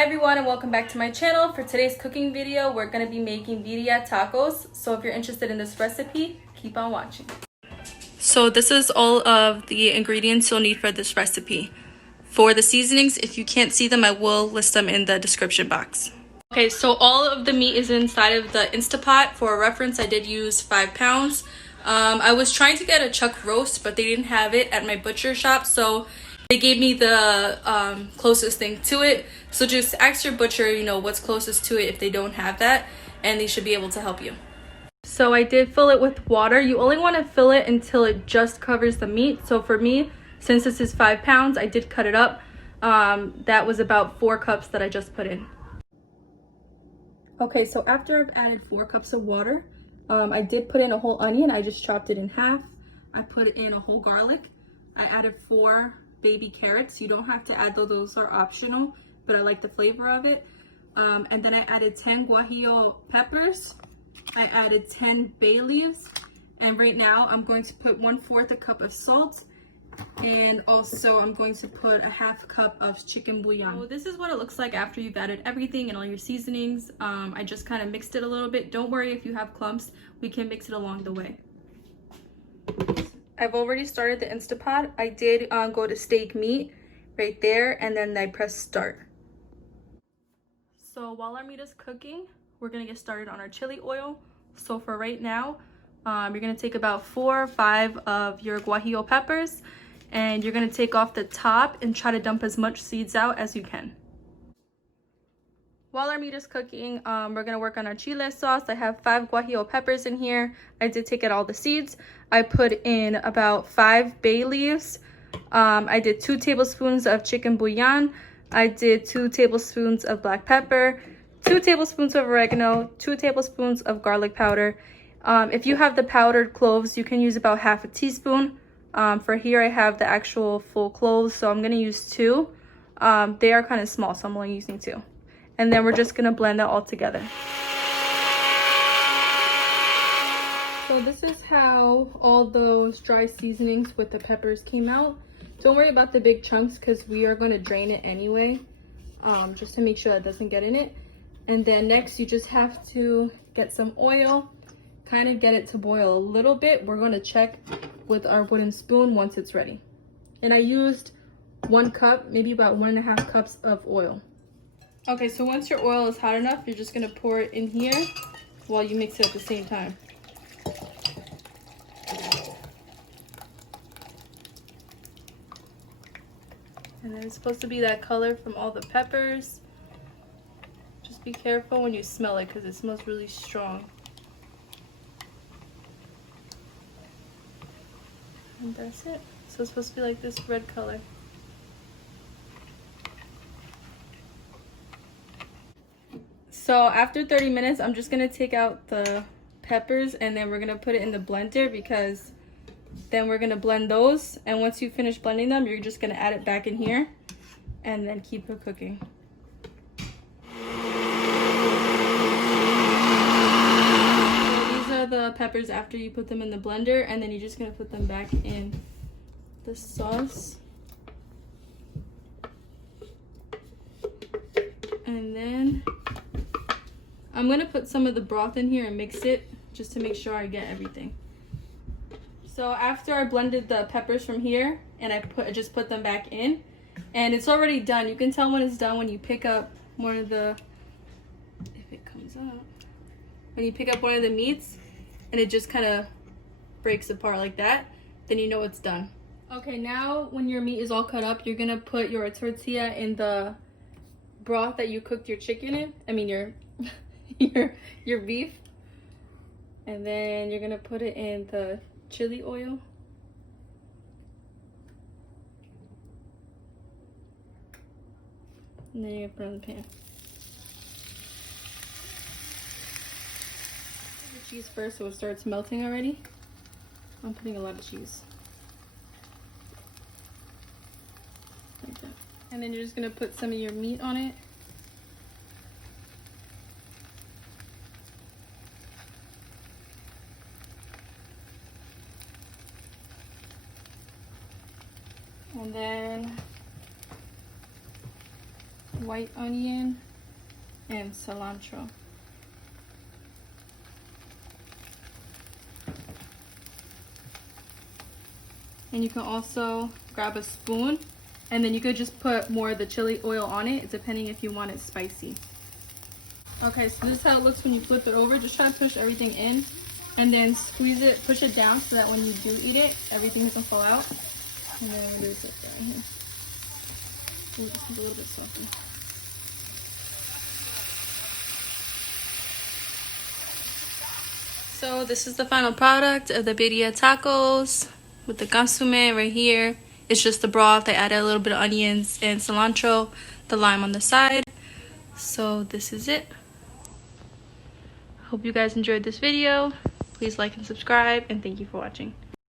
Hi everyone and welcome back to my channel. For today's cooking video, we're going to be making birria tacos. So if you're interested in this recipe, keep on watching. So this is all of the ingredients you'll need for this recipe. For the seasonings, if you can't see them, I will list them in the description box. Okay, so all of the meat is inside of the Instapot. For reference, I did use 5 pounds. I was trying to get a chuck roast, but they didn't have it at my butcher shop, so they gave me the closest thing to it. So just ask your butcher, what's closest to it if they don't have that, and they should be able to help you. So I did fill it with water. You only want to fill it until it just covers the meat. So for me, since this is 5 pounds, I did cut it up. That was about 4 cups that I just put in. Okay, so after I've added 4 cups of water, I did put in a whole onion. I just chopped it in half. I put in a whole garlic. I added 4 baby carrots. You don't have to add those are optional, but I like the flavor of it. And then I added 10 Guajillo peppers. I added 10 bay leaves. And right now I'm going to put 1/4 a cup of salt. And also I'm going to put a half cup of chicken bouillon. So this is what it looks like after you've added everything and all your seasonings. I just kind of mixed it a little bit. Don't worry if you have clumps, we can mix it along the way. I've already started the Instapot. I did go to steak meat right there, and then I press start. So while our meat is cooking, we're gonna get started on our chili oil. So for right now, you're gonna take about 4 or 5 of your Guajillo peppers, and you're gonna take off the top and try to dump as much seeds out as you can. While our meat is cooking, we're gonna work on our chile sauce. I have 5 Guajillo peppers in here. I did take out all the seeds. I put in about 5 bay leaves. I did 2 tablespoons of chicken bouillon. I did 2 tablespoons of black pepper, 2 tablespoons of oregano, 2 tablespoons of garlic powder. If you have the powdered cloves, you can use about half a teaspoon. For here, I have the actual full cloves, so I'm gonna use 2. They are kind of small, so I'm only using 2. And then we're just gonna blend that all together. So this is how all those dry seasonings with the peppers came out. Don't worry about the big chunks because we are gonna drain it anyway, just to make sure that doesn't get in it. And then next you just have to get some oil, kind of get it to boil a little bit. We're gonna check with our wooden spoon once it's ready. And I used 1 cup, maybe about 1.5 cups of oil. Okay, so once your oil is hot enough, you're just gonna pour it in here while you mix it at the same time. And then it's supposed to be that color from all the peppers. Just be careful when you smell it because it smells really strong. And that's it. So it's supposed to be like this red color. So after 30 minutes, I'm just gonna take out the peppers and then we're gonna put it in the blender because then we're gonna blend those. And once you finish blending them, you're just gonna add it back in here and then keep it cooking. So these are the peppers after you put them in the blender, and then you're just gonna put them back in the sauce. And then I'm gonna put some of the broth in here and mix it just to make sure I get everything. So after I blended the peppers from here and I just put them back in, and it's already done. You can tell when it's done when you pick up one of the, if it comes up, when you pick up one of the meats and it just kind of breaks apart like that, then you know it's done. Okay, now when your meat is all cut up, you're gonna put your tortilla in the broth that you cooked your chicken in. I mean your beef. And then you're gonna put it in the chili oil. And then you're gonna put it on the pan. Put the cheese first so it starts melting already. I'm putting a lot of cheese. Like that. And then you're just gonna put some of your meat on it. And then white onion, and cilantro. And you can also grab a spoon, and then you could just put more of the chili oil on it, depending if you want it spicy. Okay, so this is how it looks when you flip it over. Just try to push everything in, and then squeeze it, push it down so that when you do eat it, everything doesn't fall out. And then we'll do this right here. Ooh, this is a little bit salty. So this is the final product of the birria tacos with the consomme right here. It's just the broth. I added a little bit of onions and cilantro, the lime on the side. So this is it. Hope you guys enjoyed this video. Please like and subscribe, and thank you for watching.